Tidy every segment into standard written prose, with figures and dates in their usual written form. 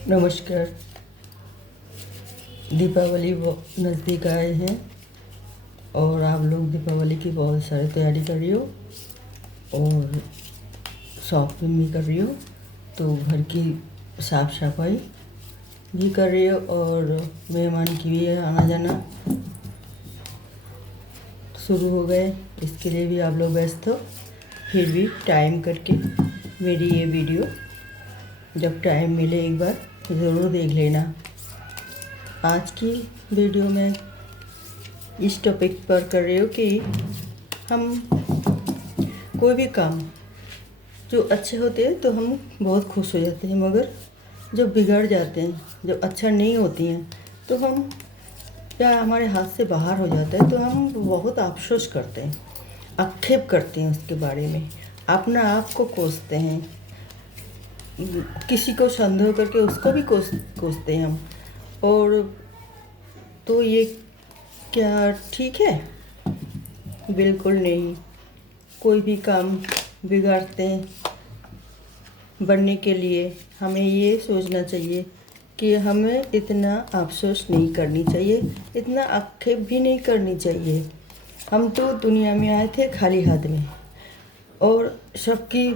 नमस्कार। दीपावली नज़दीक आए हैं और आप लोग दीपावली की बहुत सारी तैयारी कर रही हो और शॉपिंग भी कर रही हो, तो घर की साफ़ सफाई भी कर रही हो और मेहमान की भी आना जाना शुरू हो गए। इसके लिए भी आप लोग व्यस्त हो, फिर भी टाइम करके मेरी ये वीडियो जब टाइम मिले एक बार ज़रूर देख लेना। आज की वीडियो में इस टॉपिक पर कर रही हूँ कि हम कोई भी काम जो अच्छे होते हैं तो हम बहुत खुश हो जाते हैं, मगर जो बिगड़ जाते हैं, जो अच्छा नहीं होती हैं, तो हम या हमारे हाथ से बाहर हो जाता है तो हम बहुत अफसोस करते हैं, आक्षेप करते हैं उसके बारे में, अपना आप को कोसते हैं, किसी को संदेह करके उसको भी कोसते हैं हम। और तो ये क्या ठीक है? बिल्कुल नहीं। कोई भी काम बिगाड़ते बनने के लिए हमें ये सोचना चाहिए कि हमें इतना अफसोस नहीं करनी चाहिए, इतना आक्षेप भी नहीं करनी चाहिए। हम तो दुनिया में आए थे खाली हाथ में, और सबकी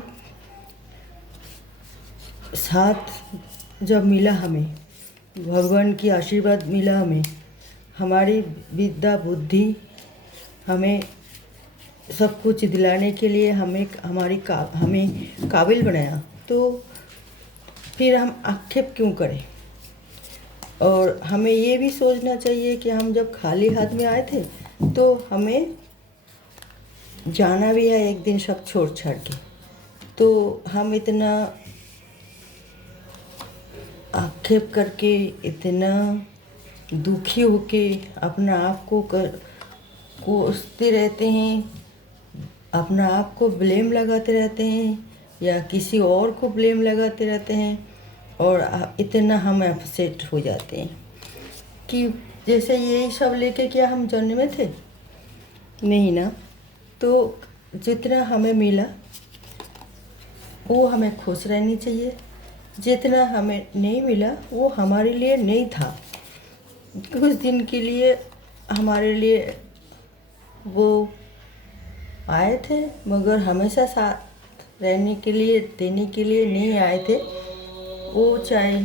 साथ जब मिला, हमें भगवान की आशीर्वाद मिला, हमें हमारी विद्या बुद्धि हमें सब कुछ दिलाने के लिए हमें हमें काबिल बनाया, तो फिर हम आक्षेप क्यों करें? और हमें ये भी सोचना चाहिए कि हम जब खाली हाथ में आए थे तो हमें जाना भी है एक दिन सब छोड़ छाड़ के। तो हम इतना आक्षेप करके, इतना दुखी होके अपना आप को कोसते रहते हैं, अपना आप को ब्लेम लगाते रहते हैं या किसी और को ब्लेम लगाते रहते हैं, और इतना हम अपसेट हो जाते हैं कि जैसे यही सब लेके क्या हम जन्म में थे? नहीं ना। तो जितना हमें मिला वो हमें खुश रहनी चाहिए, जितना हमें नहीं मिला वो हमारे लिए नहीं था, कुछ दिन के लिए हमारे लिए वो आए थे, मगर हमेशा साथ रहने के लिए, देने के लिए नहीं आए थे। वो चाहे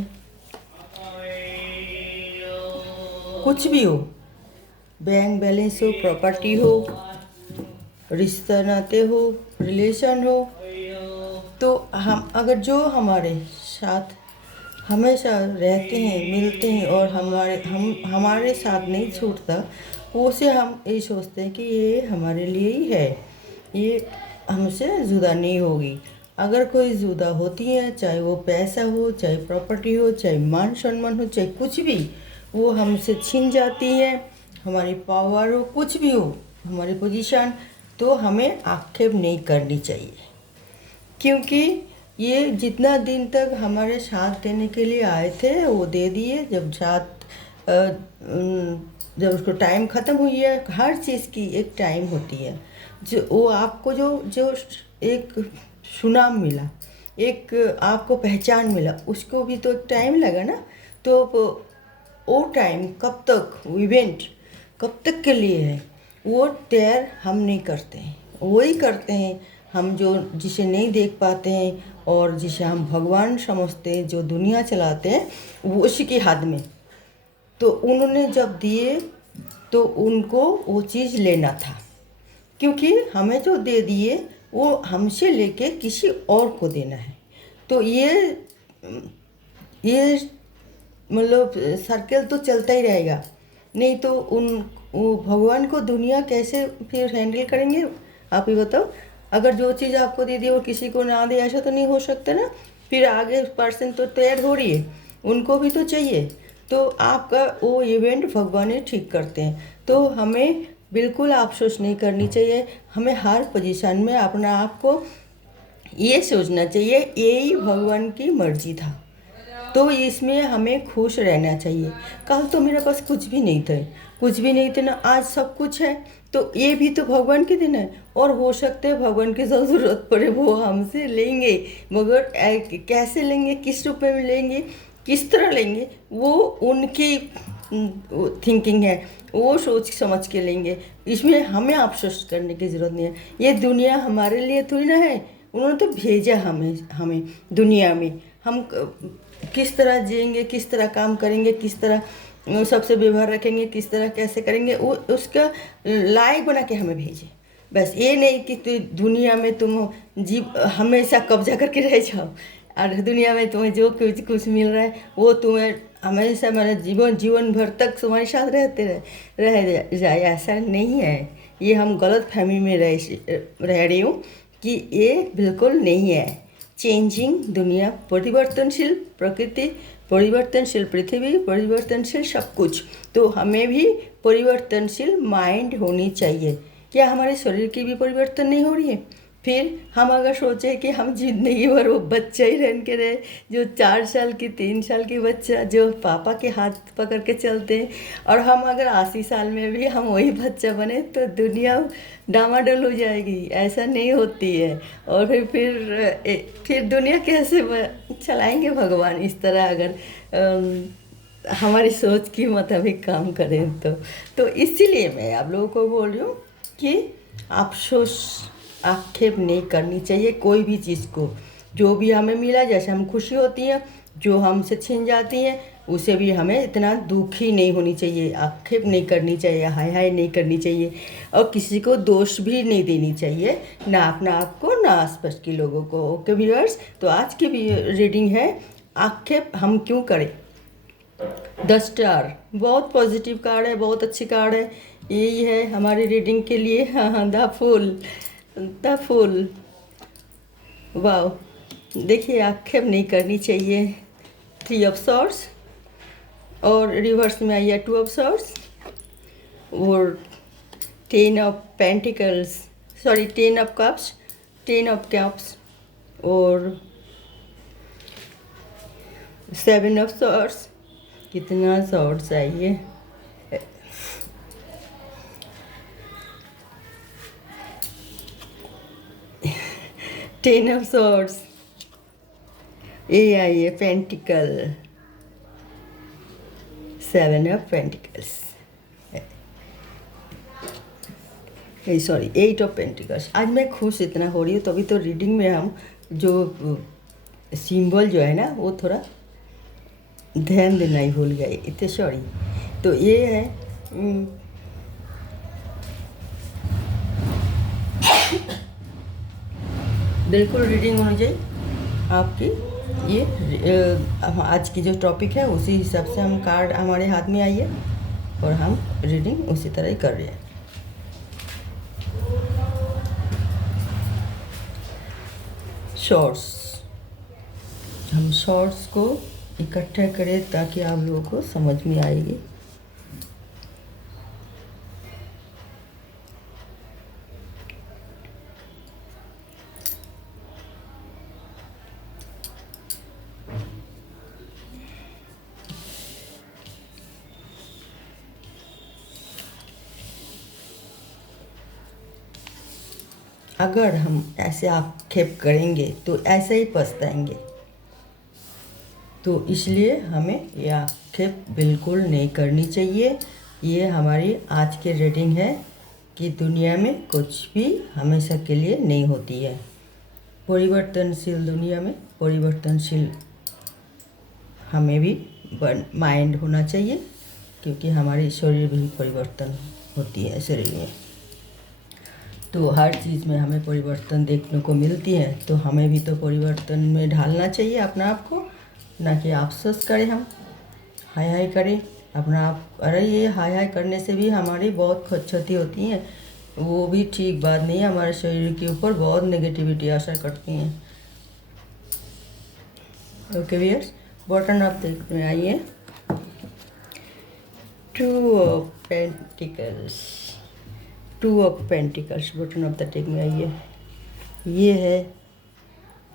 कुछ भी हो, बैंक बैलेंस हो, प्रॉपर्टी हो, रिश्ता नाते हो, रिलेशन हो, तो हम अगर जो हमारे साथ हमेशा रहते हैं, मिलते हैं और हमारे साथ नहीं छूटता, उसे हम ये सोचते हैं कि ये हमारे लिए ही है, ये हमसे जुदा नहीं होगी। अगर कोई जुदा होती है, चाहे वो पैसा हो, चाहे प्रॉपर्टी हो, चाहे मान सम्मान हो, चाहे कुछ भी, वो हमसे छीन जाती है, हमारी पावर हो, कुछ भी हो, हमारी पोजीशन, तो हमें आक्षेप नहीं करनी चाहिए। क्योंकि ये जितना दिन तक हमारे साथ देने के लिए आए थे वो दे दिए। जब उसको टाइम ख़त्म हुई है, हर चीज़ की एक टाइम होती है, जो वो आपको जो जो एक सुनाम मिला, एक आपको पहचान मिला, उसको भी तो एक टाइम लगा ना। तो वो टाइम कब तक, इवेंट कब तक के लिए है, वो तैयार हम नहीं करते हैं, वही करते हैं हम जो जिसे नहीं देख पाते हैं और जिसे हम भगवान समझते हैं, जो दुनिया चलाते हैं, वो उसी के हाथ में। तो उन्होंने जब दिए तो उनको वो चीज़ लेना था, क्योंकि हमें जो दे दिए वो हमसे लेके किसी और को देना है। तो ये मतलब सर्कल तो चलता ही रहेगा, नहीं तो वो भगवान को दुनिया कैसे फिर हैंडल करेंगे? आप ही बताओ। अगर जो चीज़ आपको दे दी वो किसी को ना दे, ऐसा तो नहीं हो सकता ना। फिर आगे पर्सन तो तैयार हो रही है, उनको भी तो चाहिए। तो आपका वो इवेंट भगवान ही ठीक करते हैं। तो हमें बिल्कुल अफसोस नहीं करनी चाहिए, हमें हर पोजीशन में अपना आप को ये सोचना चाहिए यही भगवान की मर्जी था, तो इसमें हमें खुश रहना चाहिए। कल तो मेरे पास कुछ भी नहीं था, कुछ भी नहीं थे ना, आज सब कुछ है, तो ये भी तो भगवान के दिन है। और हो सकता है भगवान की ज़रूरत पड़े वो हमसे लेंगे, मगर कैसे लेंगे, किस रूप में लेंगे, किस तरह लेंगे वो उनकी थिंकिंग है, वो सोच समझ के लेंगे। इसमें हमें अफसोस करने की ज़रूरत नहीं है। ये दुनिया हमारे लिए थोड़ी ना है, उन्होंने तो भेजा हमें दुनिया में। हम किस तरह जिएंगे, किस तरह काम करेंगे, किस तरह सबसे व्यवहार रखेंगे, किस तरह कैसे करेंगे, वो उसका लायक बना के हमें भेजे। बस ये नहीं कि दुनिया में तुम हमेशा कब्जा करके रह जाओ और दुनिया में तुम्हें जो कुछ कुछ मिल रहा है वो तुम्हें हमेशा मेरे जीवन भर तक तुम्हारे साथ रह जाए। ऐसा नहीं है। ये हम गलत फहमी में रह रही हूँ कि ये बिल्कुल नहीं है। चेंजिंग दुनिया, परिवर्तनशील प्रकृति, परिवर्तनशील पृथ्वी, परिवर्तनशील सब कुछ। तो हमें भी परिवर्तनशील माइंड होनी चाहिए। क्या हमारे शरीर की भी परिवर्तन नहीं हो रही है? फिर हम अगर सोचें कि हम जिंदगी भर वो बच्चा ही रह के रहे, जो 4 साल की 3 साल की बच्चा जो पापा के हाथ पकड़ के चलते हैं, और हम अगर 80 साल में भी हम वही बच्चा बने तो दुनिया डामाडोल हो जाएगी। ऐसा नहीं होती है। और फिर दुनिया कैसे चलाएंगे भगवान इस तरह अगर हमारी सोच के मुताबिक काम करें तो इसीलिए मैं आप लोगों को बोल रही हूँ कि अफसोस आक्षेप नहीं करनी चाहिए कोई भी चीज़ को। जो भी हमें मिला, जैसे हम खुशी होती है, जो हमसे छिन जाती है उसे भी हमें इतना दुखी नहीं होनी चाहिए, आक्षेप नहीं करनी चाहिए, हाय हाय नहीं करनी चाहिए, और किसी को दोष भी नहीं देनी चाहिए, ना अपना आप को ना आसपास के लोगों को। ओके व्यूअर्स, तो आज की भी रीडिंग है आक्षेप हम क्यों करें। 10 स्टार, बहुत पॉजिटिव कार्ड है, बहुत अच्छी कार्ड है। यही है हमारी रीडिंग के लिए। हाँ, द फूल। वाह, देखिए आक्षेप नहीं करनी चाहिए। 3 ऑफ सॉर्ड्स और रिवर्स में आइए 2 ऑफ सॉर्ड्स और 10 of pentacles, sorry 10 of cups, 10 of cups और 7 ऑफ सॉर्ड्स। कितना सॉर्ड्स आइए। 10 ऑफ सॉर्ड्स, ये आइए pentacle, 7 of pentacles, sorry 8 of pentacles. आज मैं खुश इतना हो रही हूँ, तभी तो रीडिंग में हम जो सिंबल जो है ना वो थोड़ा ध्यान देना ही भूल गए, इतने सॉरी। तो ये है बिल्कुल रीडिंग होनी चाहिए आपकी। ये आज की जो टॉपिक है उसी हिसाब से हम कार्ड हमारे हाथ में आई है और हम रीडिंग उसी तरह ही कर रहे हैं। शॉर्ट्स, हम शॉर्ट्स को इकट्ठा करें ताकि आप लोगों को समझ में आएगी। अगर हम ऐसे आक्षेप करेंगे तो ऐसे ही पछताएंगे। तो इसलिए हमें यह आक्षेप बिल्कुल नहीं करनी चाहिए। ये हमारी आज की रीडिंग है कि दुनिया में कुछ भी हमेशा के लिए नहीं होती है। परिवर्तनशील दुनिया में परिवर्तनशील हमें भी माइंड होना चाहिए, क्योंकि हमारी शरीर भी परिवर्तन होती है शरीर में। तो हर चीज़ में हमें परिवर्तन देखने को मिलती है, तो हमें भी तो परिवर्तन में ढालना चाहिए अपना आप को, ना कि अफसोस करें हम, हाय हाय करें अपना आप। अरे ये हाय हाय करने से भी हमारी बहुत क्षति होती है, वो भी ठीक बात नहीं है। हमारे शरीर के ऊपर बहुत नेगेटिविटी असर करती हैं। Okay viewers, bottom of the में आइए 2 of pentacles, 2 of pentacles bottom of the deck में आइए। ये है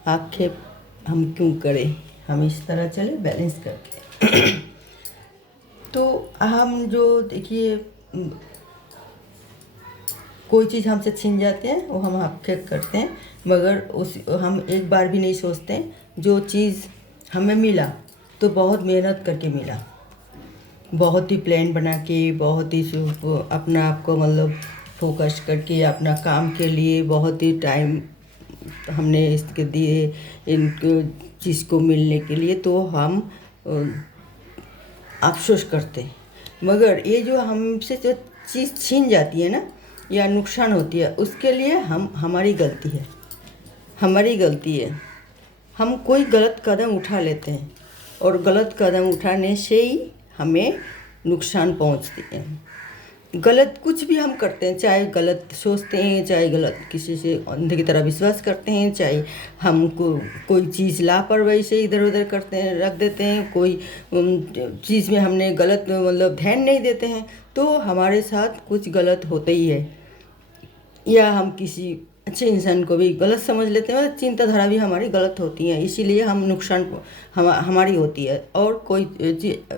आक्षेप हम क्यों करें, हम इस तरह चले बैलेंस करके। तो हम जो देखिए कोई चीज़ हमसे छीन जाते हैं वो हम आक्षेप करते हैं, मगर हम एक बार भी नहीं सोचते जो चीज़ हमें मिला तो बहुत मेहनत करके मिला, बहुत ही प्लान बना के, बहुत ही अपना आप को मतलब फोकस करके अपना काम के लिए बहुत ही टाइम हमने इसके दिए इन चीज़ को मिलने के लिए। तो हम अफसोस करते हैं, मगर ये जो हमसे जो चीज़ छीन जाती है ना या नुकसान होती है, उसके लिए हमारी गलती है, हमारी गलती है। हम कोई गलत कदम उठा लेते हैं और गलत कदम उठाने से ही हमें नुकसान पहुंचती है। गलत कुछ भी हम करते हैं, चाहे गलत सोचते हैं, चाहे गलत किसी से अंधे की तरह विश्वास करते हैं, चाहे हमको कोई चीज़ लापरवाही से इधर उधर करते हैं, रख देते हैं, कोई चीज़ में हमने गलत मतलब ध्यान नहीं देते हैं, तो हमारे साथ कुछ गलत होता ही है। या हम किसी अच्छे इंसान को भी गलत समझ लेते हैं, और चिंताधारा भी हमारी गलत होती है, इसीलिए हम नुकसान हमारी होती है। और कोई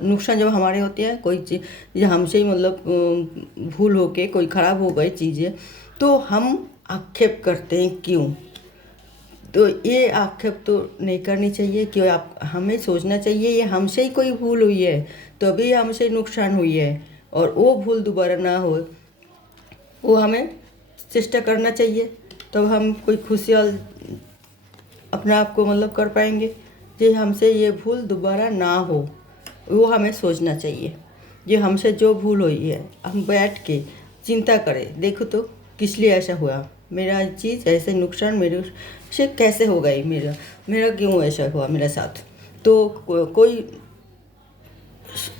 नुकसान जब हमारी होती है, कोई चीज़ हमसे ही मतलब भूल हो के कोई ख़राब हो गई चीज़ें, तो हम आक्षेप करते हैं क्यों। तो ये आक्षेप तो नहीं करनी चाहिए, क्यों आप हमें सोचना चाहिए ये हमसे ही कोई भूल हुई है, तभी हमसे नुकसान हुई है, और वो भूल दोबारा ना हो वो हमें चेष्टा करना चाहिए। तब हम कोई खुशहाल अपना आप को मतलब कर पाएंगे। जे हमसे ये भूल दोबारा ना हो वो हमें सोचना चाहिए। ये हमसे जो भूल हुई है हम बैठ के चिंता करें, देखो तो किस लिए ऐसा हुआ, मेरा चीज़ ऐसे नुकसान मेरे से कैसे हो गई, मेरा क्यों ऐसा हुआ मेरे साथ। तो कोई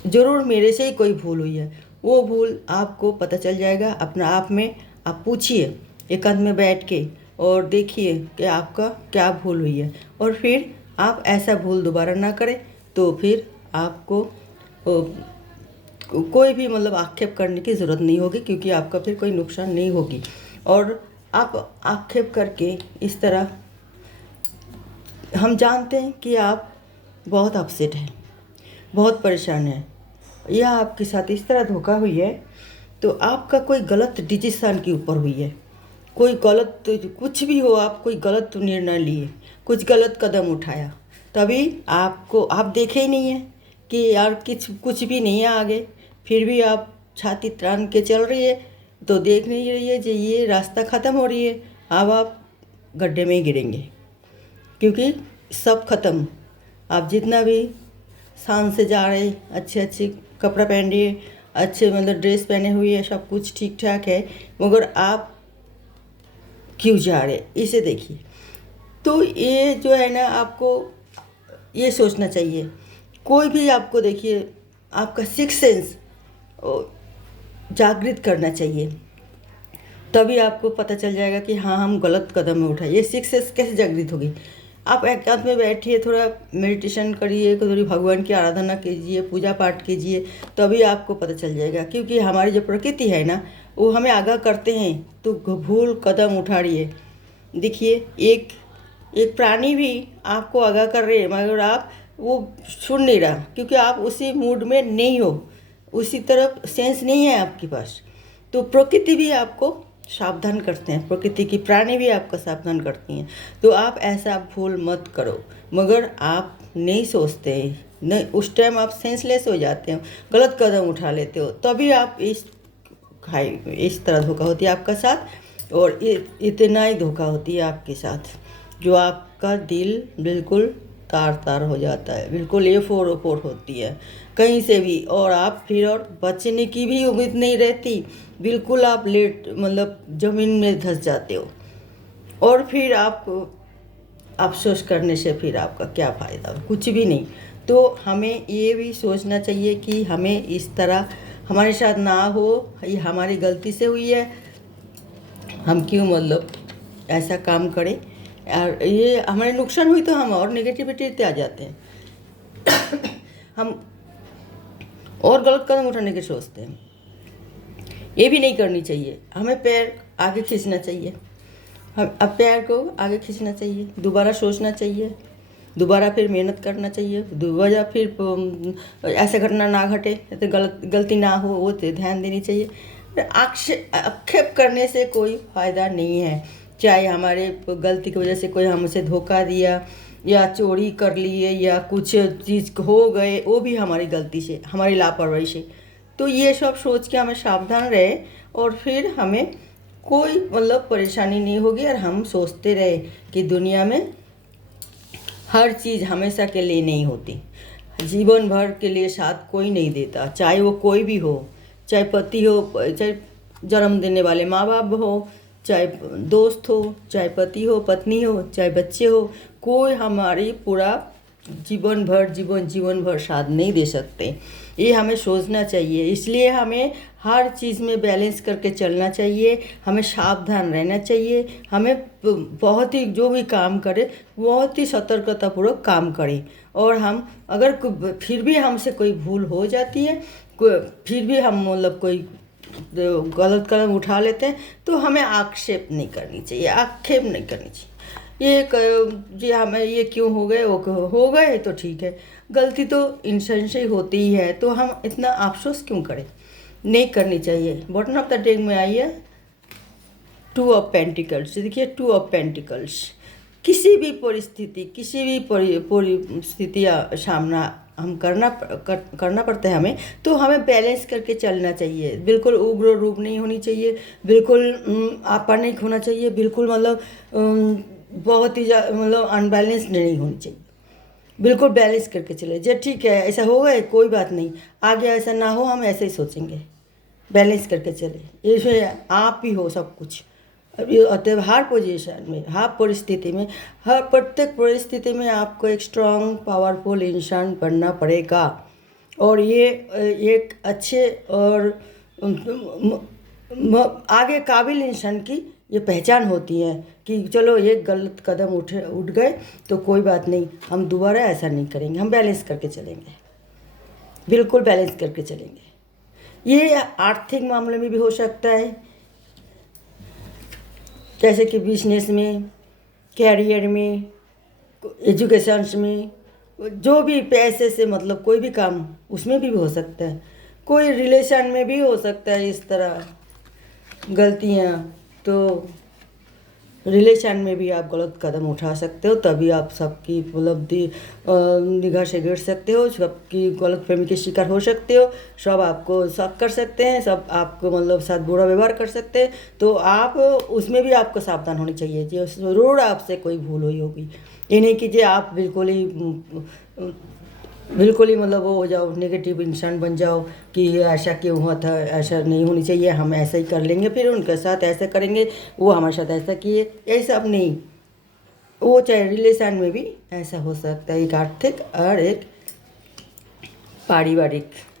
ज़रूर मेरे से ही कोई भूल हुई है, वो भूल आपको पता चल जाएगा अपना आप में। आप पूछिए एकांत में बैठ के और देखिए कि आपका क्या भूल हुई है, और फिर आप ऐसा भूल दोबारा ना करें। तो फिर आपको कोई भी मतलब आक्षेप करने की ज़रूरत नहीं होगी, क्योंकि आपका फिर कोई नुकसान नहीं होगी। और आप आक्षेप करके इस तरह हम जानते हैं कि आप बहुत अपसेट हैं, बहुत परेशान हैं, या आपके साथ इस तरह धोखा हुई है, तो आपका कोई गलत डिसीजन के ऊपर हुई है, कोई गलत कुछ भी हो, आप कोई गलत निर्णय लिए, कुछ गलत कदम उठाया, तभी आपको आप देखे ही नहीं है कि यार कुछ भी नहीं है आगे, फिर भी आप छाती तान के चल रही है। तो देख नहीं रही है कि ये रास्ता ख़त्म हो रही है, अब आप गड्ढे में ही गिरेंगे, क्योंकि सब ख़त्म। आप जितना भी शान से जा रहे, अच्छे अच्छे कपड़ा पहन रही है, अच्छे मतलब ड्रेस पहने हुए है, सब कुछ ठीक ठाक है, मगर आप क्यों जा रहे इसे देखिए। तो ये जो है ना, आपको ये सोचना चाहिए। कोई भी आपको देखिए, आपका सिक्स सेंस जागृत करना चाहिए, तभी आपको पता चल जाएगा कि हाँ हम गलत कदम में उठाए। ये सिक्स सेंस कैसे जागृत होगी। आप एकांत में बैठिए, थोड़ा मेडिटेशन करिए, थोड़ी भगवान की आराधना कीजिए, पूजा पाठ कीजिए, तभी आपको पता चल जाएगा। क्योंकि हमारी जो प्रकृति है ना, वो हमें आगाह करते हैं तो भूल कदम उठा रही है। देखिए एक प्राणी भी आपको आगाह कर रहे हैं, मगर आप वो सुन नहीं रहा, क्योंकि आप उसी मूड में नहीं हो, उसी तरफ सेंस नहीं है आपके पास। तो प्रकृति भी आपको सावधान करते हैं, प्रकृति की प्राणी भी आपको सावधान करती हैं। तो आप ऐसा भूल मत करो, मगर आप नहीं सोचते हैं, नहीं उस टाइम आप सेंसलेस हो जाते हो, गलत कदम उठा लेते हो, तभी आप इस तरह धोखा होती है आपका साथ। और इतना ही धोखा होती है आपके साथ, जो आपका दिल बिल्कुल तार तार हो जाता है, बिल्कुल ए4 ओ4 होती है कहीं से भी, और आप फिर और बचने की भी उम्मीद नहीं रहती, बिल्कुल आप लेट मतलब ज़मीन में धंस जाते हो। और फिर आप अफसोस करने से फिर आपका क्या फ़ायदा, कुछ भी नहीं। तो हमें ये भी सोचना चाहिए कि हमें इस तरह हमारे साथ ना हो, ये हमारी गलती से हुई है, हम क्यों मतलब ऐसा काम करें, और ये हमारे नुकसान हुई तो हम और नेगेटिविटी पे आ जाते हैं हम और गलत कदम उठाने के सोचते हैं। ये भी नहीं करनी चाहिए, हमें पैर आगे खींचना चाहिए, हम अब पैर को आगे खींचना चाहिए, दोबारा सोचना चाहिए, दोबारा फिर मेहनत करना चाहिए, दोबारा फिर ऐसा घटना ना घटे, तो गलती ना हो वो ध्यान देनी चाहिए। आक्षेप करने से कोई फ़ायदा नहीं है, चाहे हमारे गलती की वजह से कोई हमसे धोखा दिया या चोरी कर लिए या कुछ चीज़ हो गए, वो भी हमारी गलती से, हमारी लापरवाही से। तो ये सब सोच के हमें सावधान रहे और फिर हमें कोई मतलब परेशानी नहीं होगी। और हम सोचते रहे कि दुनिया में हर चीज़ हमेशा के लिए नहीं होती, जीवन भर के लिए साथ कोई नहीं देता, चाहे वो कोई भी हो, चाहे पति हो, चाहे जन्म देने वाले माँ बाप हो, चाहे दोस्त हो, चाहे पति हो, पत्नी हो, चाहे बच्चे हो, कोई हमारी पूरा जीवन भर साथ नहीं दे सकते। ये हमें सोचना चाहिए। इसलिए हमें हर चीज़ में बैलेंस करके चलना चाहिए, हमें सावधान रहना चाहिए, हमें बहुत ही जो भी काम करें बहुत ही सतर्कतापूर्वक काम करें। और हम अगर फिर भी हमसे कोई भूल हो जाती है, फिर भी हम मतलब कोई गलत कदम उठा लेते हैं, तो हमें आक्षेप नहीं करनी चाहिए, आक्षेप नहीं करनी चाहिए। जी हमें ये क्यों हो गए, वो हो गए तो ठीक है, गलती तो इंसान से ही होती ही है, तो हम इतना अफसोस क्यों करें, नहीं करनी चाहिए। बॉटम ऑफ द डेक में आई है 2 ऑफ पेंटिकल्स। देखिए 2 ऑफ पेंटिकल्स, किसी भी परिस्थिति, किसी भी परिस्थिति सामना हम करना पड़ता है हमें, तो हमें बैलेंस करके चलना चाहिए। बिल्कुल उग्र रूप नहीं होनी चाहिए, बिल्कुल आपा नहीं होना चाहिए, बिल्कुल मतलब बहुत ही मतलब अनबैलेंस नहीं होनी चाहिए, बिल्कुल बैलेंस करके चले। जो ठीक है ऐसा हो गए कोई बात नहीं, आगे ऐसा ना हो, हम ऐसे ही सोचेंगे, बैलेंस करके चले। ये आप ही हो सब कुछ। अतः हर पोजीशन में, हर परिस्थिति में, हर प्रत्येक परिस्थिति में आपको एक स्ट्रांग पावरफुल इंसान बनना पड़ेगा। और ये एक अच्छे और आगे काबिल इंसान की ये पहचान होती है कि चलो ये गलत कदम उठ गए तो कोई बात नहीं, हम दोबारा ऐसा नहीं करेंगे, हम बैलेंस करके चलेंगे, बिल्कुल बैलेंस करके चलेंगे। ये आर्थिक मामले में भी हो सकता है, जैसे कि बिजनेस में, कैरियर में, एजुकेशन में, जो भी पैसे से मतलब कोई भी काम उसमें भी हो सकता है, कोई रिलेशन में भी हो सकता है इस तरह गलतियाँ। तो रिलेशन में भी आप गलत कदम उठा सकते हो, तभी आप सबकी उपलब्धि निगाह से गिर सकते हो, सबकी गलतफहमी के शिकार हो सकते हो, सब आपको शक कर सकते हैं, सब आपको मतलब साथ बुरा व्यवहार कर सकते हैं। तो आप उसमें भी आपको सावधान होनी चाहिए। जो ज़रूर आपसे कोई भूल हुई होगी, ये नहीं कि जो आप बिल्कुल ही मतलब वो हो जाओ, नेगेटिव इंसान बन जाओ कि ऐसा क्यों हुआ था, ऐसा नहीं होनी चाहिए, हम ऐसा ही कर लेंगे, फिर उनके साथ ऐसा करेंगे, वो हमारे साथ ऐसा किए, ये सब नहीं। वो चाहे रिलेशन में भी ऐसा हो सकता है, एक आर्थिक और एक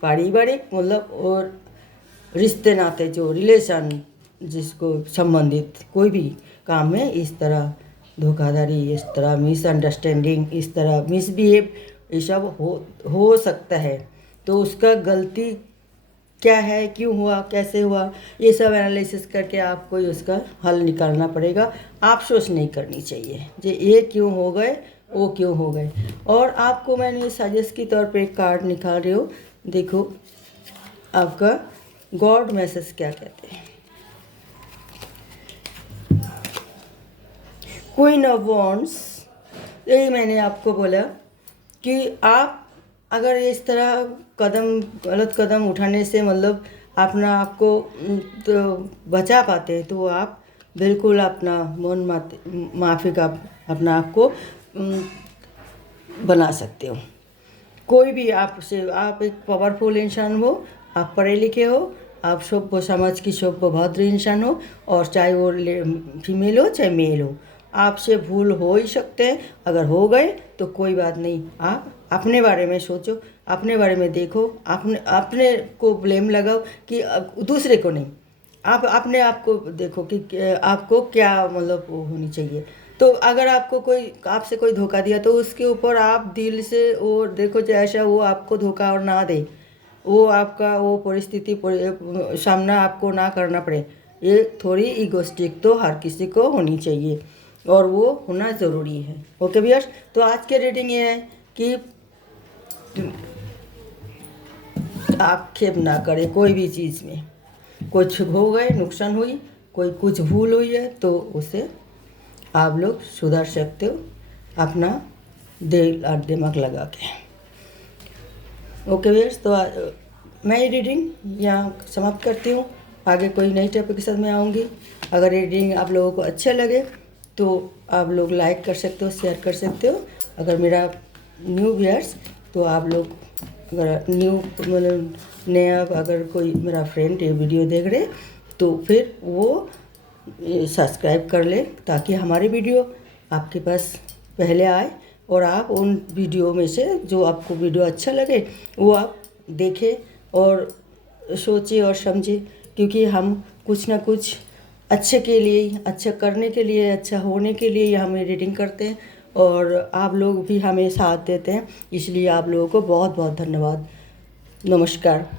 पारिवारिक मतलब और रिश्ते नाते जो रिलेशन जिसको संबंधित कोई भी काम में इस तरह धोखाधड़ी, इस तरह मिसअंडरस्टैंडिंग, इस तरह मिसबिहेव, ये सब हो सकता है। तो उसका गलती क्या है, क्यों हुआ, कैसे हुआ, ये सब एनालिसिस करके आपको उसका हल निकालना पड़ेगा। अफसोस नहीं करनी चाहिए जे ये क्यों हो गए, वो क्यों हो गए। और आपको मैंने सजेस्ट के तौर पे एक कार्ड निकाल रही हूँ, देखो आपका गॉड मैसेज क्या कहते हैं। क्वीन ऑफ वॉन्ड्स, यही मैंने आपको बोला कि आप अगर इस तरह गलत कदम उठाने से मतलब अपना आपको तो बचा पाते हैं, तो आप बिल्कुल अपना मन माफिक आप अपना आप को बना सकते हो। कोई भी आपसे, आप एक पावरफुल इंसान हो, आप पढ़े लिखे हो, आप सभ्य समाज की सभ्य भद्र इंसान हो, और चाहे वो फीमेल हो चाहे मेल हो, आपसे भूल हो ही सकते हैं। अगर हो गए तो कोई बात नहीं, आप अपने बारे में सोचो, अपने बारे में देखो, अपने को ब्लेम लगाओ कि दूसरे को नहीं, आप अपने आप को देखो कि आपको क्या मतलब होनी चाहिए। तो अगर आपसे कोई धोखा दिया तो उसके ऊपर आप दिल से और देखो, जैसा वो आपको धोखा और ना दे, वो आपका वो परिस्थिति सामना आपको ना करना पड़े। ये थोड़ी ईगोस्टिक तो हर किसी को होनी चाहिए और वो होना ज़रूरी है। ओके व्यूअर्स, तो आज के रीडिंग ये है कि आक्षेप ना करें कोई भी चीज़ में, कुछ हो गए, नुकसान हुई, कोई कुछ भूल हुई है तो उसे आप लोग सुधार सकते हो, अपना दिल और दिमाग लगा के। ओके व्यूअर्स, तो मैं ये रीडिंग यहाँ समाप्त करती हूँ। आगे कोई नई टॉपिक के साथ मैं आऊँगी। अगर रीडिंग आप लोगों को अच्छा लगे तो आप लोग लाइक कर सकते हो, शेयर कर सकते हो। अगर मेरा न्यू व्यूअर्स, तो आप लोग अगर न्यू मतलब नया अगर कोई मेरा फ्रेंड ये वीडियो देख रहे तो फिर वो सब्सक्राइब कर ले, ताकि हमारी वीडियो आपके पास पहले आए और आप उन वीडियो में से जो आपको वीडियो अच्छा लगे वो आप देखें और सोचें और समझें। क्योंकि हम कुछ ना कुछ अच्छे के लिए, अच्छा करने के लिए, अच्छा होने के लिए हम रीडिंग करते हैं और आप लोग भी हमें साथ देते हैं। इसलिए आप लोगों को बहुत बहुत धन्यवाद। नमस्कार।